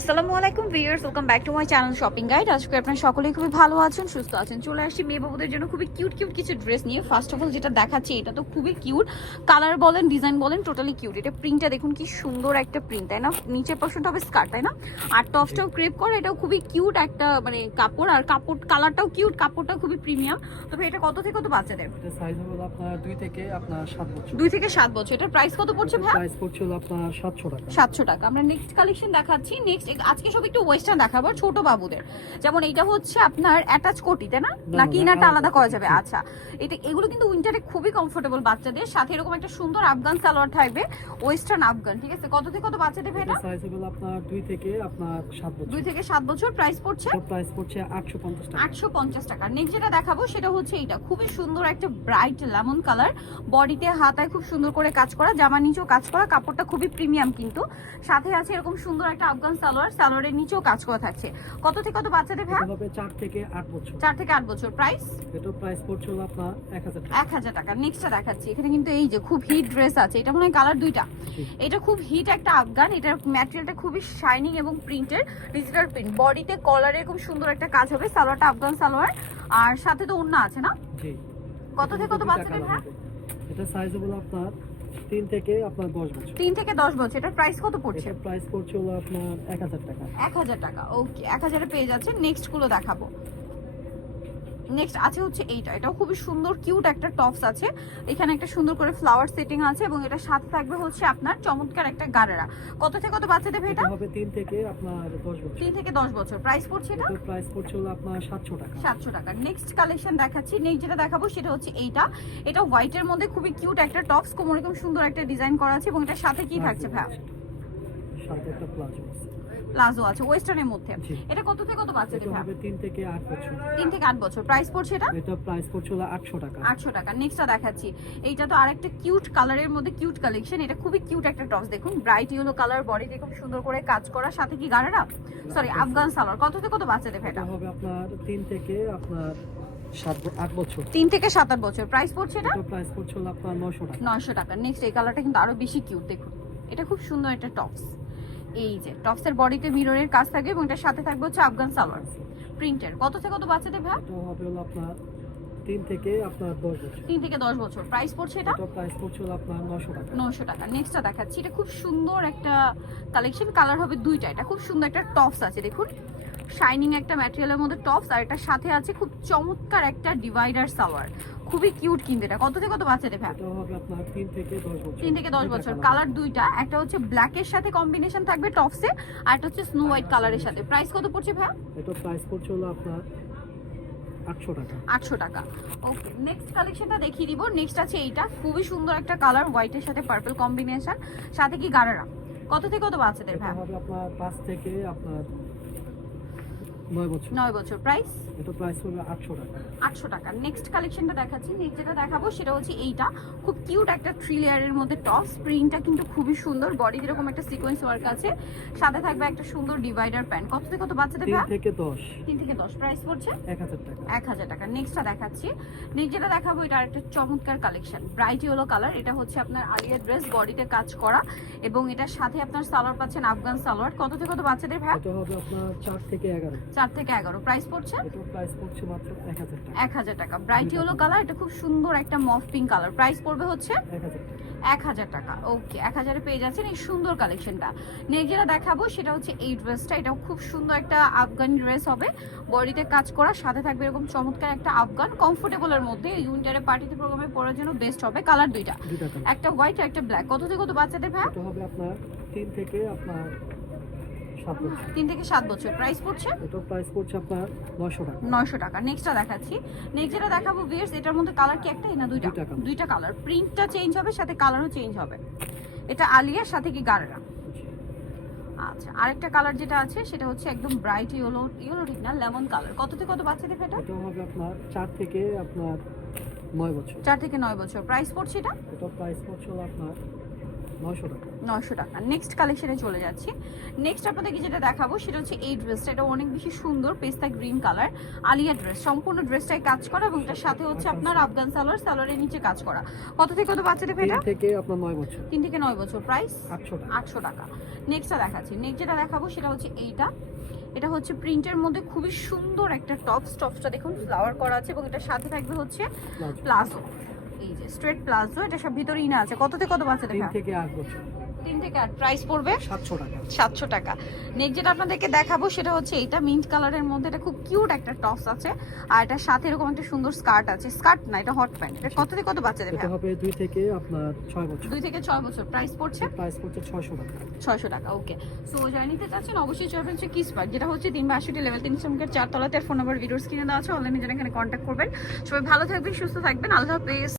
আসসালামু আলাইকুম viewers, welcome back to my channel shopping guide. আজকে আপনারা সকলেই খুবই ভালো আছেন, সুস্থ আছেন। চলে আসছি মেয়ে বাবুদের জন্য খুবই কিউট কিউট কিছু ড্রেস নিয়ে। ফার্স্ট অফ অল যেটা দেখাচ্ছি এটা তো খুবই কিউট, কালার বলেন ডিজাইন বলেন টোটালি কিউট। এটা প্রিন্টটা দেখুন কি সুন্দর একটা প্রিন্ট, তাই না? নিচের পোর্শনটা হবে স্কার্ট, তাই না? আর টপসটাও ক্রেপ করে, এটাও খুবই কিউট একটা মানে কাপড়, আর কাপড় কালারটাও কিউট, কাপড়টাও খুবই প্রিমিয়াম। তবে এটা কত থেকে কত বাচ্চাদের? এটা সাইজ হলো আপনার 2 থেকে আপনার 7 বছর। 2 থেকে 7 বছর। এটার প্রাইস কত পড়ছে ভাই? প্রাইস পড়ছে হলো আপনার 700 টাকা। 700 টাকা। আমরা নেক্সট কালেকশন দেখাচ্ছি। নেক্সট আজকে সব একটু ওয়েস্টার্ন দেখাবো, ছোট বাবুদের। যেমন এটা হচ্ছে আপনার অ্যাটাচ কোটি, তাই না? নাকি ইনারটা আলাদা করা যাবে? আচ্ছা, এগুলো কিন্তু উইন্টারে খুবই কমফোর্টেবল বাচ্চাদের। সাথে এরকম একটা সুন্দর আফগান সালোয়ার থাকবে, ওয়েস্টার্ন আফগান, ঠিক আছে? কত থেকে কত বাচ্চাদের এটা? সাইজ হলো আপনার 2 থেকে আপনার 7 বছর। 2 থেকে 7 বছর। প্রাইস পড়ছে? প্রাইস পড়ছে 850 টাকা। 850 টাকা। নেক্সট যেটা দেখাবো সেটা হচ্ছে এটা, খুবই সুন্দর একটা ব্রাইট লেমন কালার, বডিতে হাতায় খুব সুন্দর করে কাজ করা, জামার নিচেও কাজ করা, কাপড়টা খুবই প্রিমিয়াম কিন্তু। সাথে আছে এরকম সুন্দর একটা আফগান সালোয়ার, সালোয়ারের নিচেও কাজ করা থাকছে। কত থেকে কত বাচ্চাদের ভাই? হবে 4 থেকে 8 বছর। 4 থেকে 8 বছর। প্রাইস? এটা প্রাইস পড়ছে হলো আপনার 1000 টাকা। 1000 টাকা। নেক্সটটা দেখাচ্ছি। এখানে কিন্তু এই যে খুব হিট ড্রেস আছে, এটা মনে হয় কালার দুইটা। এটা খুব হিট একটা আফগান, এটার ম্যাটেরিয়ালটা খুবই শাইনিং এবং প্রিন্টের, ডিজিটাল প্রিন্ট। বডিতে কলারে খুব সুন্দর একটা কাজ হবে, সালোয়ারটা আফগান সালোয়ার, আর সাথে তো ওড়না আছে না? জি। কত থেকে কত বাচ্চাদের ভাই? এটা সাইজ হলো আপনার 3 থেকে আপনার 10 বছর। 3 থেকে 10 বছর। এটার প্রাইস কত পড়ছে? এটা প্রাইস পড়ছে হলো আপনার 1000 টাকা। 1000 টাকা। ওকে, 1000 এ পেয়ে যাচ্ছে। নেক্সট গুলো দেখাবো। নেক্সট আছে হচ্ছে এইটা, এটাও খুবই সুন্দর কিউট একটা টপস আছে। এখানে একটা সুন্দর করে ফ্লাওয়ার সেটিং আছে এবং এটা সাথে থাকবে হচ্ছে আপনার চমৎকার একটা গারারা। কত থেকে কত বাচ্চাদের এটা? হবে 3 থেকে আপনার 10 বছর। 3 থেকে 10 বছর। প্রাইস পড়ছে এটা? প্রাইস পড়ছে হলো আপনার 700 টাকা। 700 টাকা। নেক্সট কালেকশন দেখাচ্ছি। নেক্সট যেটা দেখাবো সেটা হচ্ছে এইটা, এটা হোয়াইটের মধ্যে খুবই কিউট একটা টপস, কোমরে এরকম সুন্দর একটা ডিজাইন করা আছে এবং এটার সাথে কি থাকছে ভাই? সাথে একটা প্লাজো আছে। প্লাজো আছে ওয়েস্টার্নের মধ্যে। এটা কত থেকে কত বাচ্চাদের ভাই? হবে 3 থেকে 8 বছর। 3 থেকে 8 বছর। প্রাইস পড়ছে এটা? এটা প্রাইস পড়ছে হলো 800 টাকা। 800 টাকা। নেক্সটটা দেখাচ্ছি। এইটা তো আরেকটা কিউট কালারের মধ্যে কিউট কালেকশন। এটা খুবই কিউট একটা টপস, দেখুন ব্রাইট ইয়েলো কালার, বডিতে খুব সুন্দর করে কাজ করা, সাথে কি গারারা, সরি আফগান সালোয়ার। কত থেকে কত বাচ্চাদের ভাই এটা? হবে আপনার 3 থেকে আপনার 8 বছর। 3 থেকে 7-8 বছর। প্রাইস পড়ছে এটা? এটা প্রাইস পড়ছে হলো আপনার 900 টাকা। 900 টাকা। নেক্সট এই কালারটা কিন্তু আরো বেশি কিউট, দেখুন এটা খুব সুন্দর একটা টপস। এই যে টপসের বডিতে মিররের কাজ থাকবে এবং এটার সাথে থাকবে হচ্ছে আফগান সালোয়ার প্রিন্টের। কত থেকে কত বাচ্চাদের ভাই? এটা হবে হলো আপনার 3 থেকে আপনার 10 বছর। 3 থেকে 10 বছর। প্রাইস পড়ছে এটা? এটা প্রাইস পড়ছে হলো আপনার 900 টাকা। 900 টাকা। নেক্সটটা দেখাচ্ছি। এটা খুব সুন্দর একটা কালেকশন, কালার হবে দুইটা। এটা খুব সুন্দর একটা টপস আছে, দেখুন শাইনিং একটা ম্যাটেরিয়ালের মধ্যে টপস, আর এটার সাথে আছে খুব চমৎকার একটা ডিভাইডার সালোয়ার, খুবই কিউট কিন্তু। এটা কত থেকে কত বাচ্চাদের ভাই? এটা হবে আপনার 3 থেকে 10 বছর। 3 থেকে 10 বছর। কালার দুইটা, একটা হচ্ছে ব্ল্যাকের সাথে কম্বিনেশন থাকবে টপসে, আর একটা হচ্ছে স্নো হোয়াইট কালারের সাথে। প্রাইস কত পড়ছে ভাই? এটা প্রাইস পড়ছে হলো আপনার 800 টাকা। 800 টাকা। ওকে, নেক্সট কালেকশনটা দেখিয়ে দিব। নেক্সট আছে এইটা, খুবই সুন্দর একটা কালার, হোয়াইটের সাথে পার্পল কম্বিনেশন, সাথে কি গারারা। কত থেকে কত বাচ্চাদের ভাই? এটা হবে আপনার 5 থেকে আপনার 9 বছর। 9 বছর। প্রাইস? এটা প্রাইস হবে 800 টাকা। 800 টাকা। নেক্সট কালেকশনটা দেখাচ্ছি। নেক্সট যেটা দেখাবো সেটা হচ্ছে এইটা, খুব কিউট একটা 3 লেয়ারের মধ্যে টপস, প্রিন্টটা কিন্তু খুবই সুন্দর, বডি এরকম একটা সিকোয়েন্স ওয়ার্ক আছে, সাথে থাকবে একটা সুন্দর ডিভাইডার প্যান্ট। কত থেকে কত বাচ্চাদের ভাই? 3 থেকে 10। 3 থেকে 10। প্রাইস পড়ছে 1000 টাকা। 1000 টাকা। নেক্সটটা দেখাচ্ছি। নেক্সট যেটা দেখাবো এটা আরেকটা চমৎকার কালেকশন, ব্রাইট ইয়েলো কালার। এটা হচ্ছে আপনার আলিয়া ড্রেস, বডিতে কাজ করা এবং এটার সাথে আপনার সালোয়ার পাচ্ছেন আফগান সালোয়ার। কত থেকে কত বাচ্চাদের ভাই? এটা হবে আপনার 4 থেকে 11। 4 থেকে 11। প্রাইস পড়ছে? এটা প্রাইস পড়ছে মাত্র 1000 টাকা। 1000 টাকা। ব্রাইট ইয়েলো কালার, এটা খুব সুন্দর একটা মফ পিঙ্ক কালার। প্রাইস পড়বে হচ্ছে 1000 টাকা। 1000 টাকা। ওকে, 1000 এ পেয়ে যাচ্ছেন এই সুন্দর কালেকশনটা। নেক্সট যেটা দেখাবো সেটা হচ্ছে এই ড্রেসটা। এটাও খুব সুন্দর একটা আফগান ড্রেস হবে, বডিতে কাজ করা, সাথে থাকবে এরকম চমৎকার একটা আফগান, কমফোর্টেবলের মধ্যে, এই উইন্টারে পার্টিতে প্রোগ্রামে পরার জন্য বেস্ট হবে। কালার দুইটা, একটা হোয়াইট আর একটা ব্ল্যাক। কত থেকে কত বাচ্চাদের ভাই? এটা হবে আপনার 3 থেকে আপনার 7 বছর। 3 থেকে 7 বছর। প্রাইস পড়ছে? এটা প্রাইস পড়ছে আপনার 900 টাকা। 900 টাকা। নেক্সটটা দেখাচ্ছি। নেক্সট যেটা দেখাবো ভিউয়ার্স, এটার মধ্যে কালার কি একটাই না দুইটা? দুইটা কালার। প্রিন্টটা চেঞ্জ হবে, সাথে কালারও চেঞ্জ হবে। এটা আলিয়ার সাথে কি গারারা। আচ্ছা, আরেকটা কালার যেটা আছে সেটা হচ্ছে একদম ব্রাইট ইয়েলো, ইয়েলো ঠিক না, লেমন কালার। কত থেকে কত বাচ্চাদের এটা? এটা হবে আপনার 4 থেকে আপনার 9 বছর। 4 থেকে 9 বছর। প্রাইস পড়ছে এটা? এটা প্রাইস পড়ছে হলো আপনার 900 টাকা। 900 টাকা। নেক্সট কালেকশনে চলে যাচ্ছি। নেক্সট আপনাদেরকে যেটা দেখাবো সেটা হচ্ছে এই ড্রেসটা। এটা অনেক বেশি সুন্দর, পেস্তা গ্রিন কালার, আলিয়া ড্রেস, সম্পূর্ণ ড্রেসটাই কাজ করা এবং এটার সাথে হচ্ছে আপনার আফগান সালোয়ার, সালোয়ারের নিচে কাজ করা। কত থেকে কত বাচ্চাদের 3 এটা? থেকে আপনার 9 বছর। 3 থেকে 9 বছর। প্রাইস 800 টাকা। 800 টাকা। নেক্সটটা দেখাচ্ছি। নেক্সট যেটা দেখাবো সেটা হচ্ছে এইটা। এটা হচ্ছে প্রিন্টের মধ্যে খুবই সুন্দর একটা টপসটা দেখুন ফ্লাওয়ার করা আছে এবং এটার সাথে থাকবে হচ্ছে প্লাজো। এই যে স্ট্রেট প্লাজো, এটা সব ভিতরে ইনা আছে। কত থেকে কত বাচ্চাদের? 3 থেকে 8 বছর। 3 থেকে 8। প্রাইস পড়বে 700 টাকা। 700 টাকা। নেক্সট যেটা আপনাদেরকে দেখাবো সেটা হচ্ছে এইটা মিন্ট কালারের মধ্যে। এটা খুব কিউট একটা টপস আছে আর এটার সাথে এরকম একটা সুন্দর স্কার্ট আছে। স্কার্ট না, এটা হট প্যান্ট। এটা কত থেকে কত বাচ্চাদের? এটা হবে 2 থেকে আপনার 6 বছর। 2 থেকে 6 বছর। প্রাইস পড়ছে প্রাইস পড়ছে 600 টাকা। 600 টাকা। ওকে, সো যারা নিতে চাচ্ছেন অবশ্যই চলে হচ্ছে কিস পার্ক, যেটা হচ্ছে 362 লেভেল 3 চমকের 4 তলাতে। ফোন নাম্বার ভিডিওর স্ক্রিনে দেওয়া আছে, অনলাইনে যারা এখানে কন্ট্যাক্ট করবেন। সবাই ভালো থাকবেন, সুস্থ থাকবেন, আল্লাহ হাফেজ।